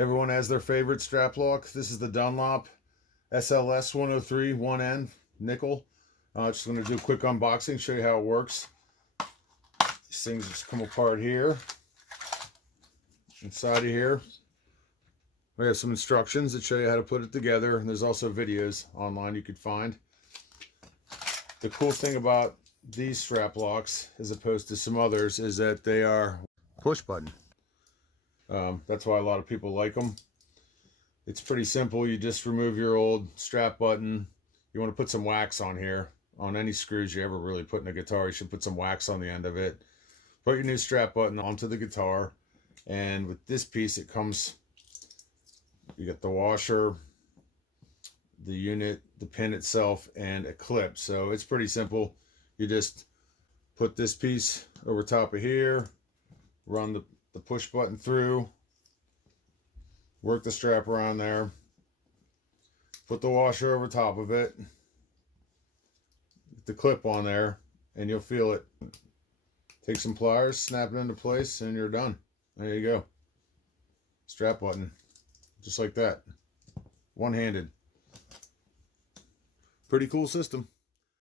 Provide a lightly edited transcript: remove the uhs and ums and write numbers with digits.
Everyone has their favorite strap lock. This is the Dunlop sls1031n nickel. Just going to do a quick unboxing, show you how it works. These things just come apart here. Inside of here, we have some instructions that show you how to put it together, and there's also videos online you could find. The cool thing about these strap locks, as opposed to some others, is that they are push button. That's why a lot of people like them. It's pretty simple. You just remove your old strap button. You want to put some wax on here. On any screws you ever really put in a guitar, you should put some wax on the end of it. Put your new strap button onto the guitar, and with this piece it comes, you get the washer, the unit, the pin itself, and a clip. So it's pretty simple. You just put this piece over top of here, run the push button through, work the strap around there, put the washer over top of it, get the clip on there, and you'll feel it. Take some pliers, snap it into place, and you're done. There you go. Strap button. Just like that. One-handed. Pretty cool system.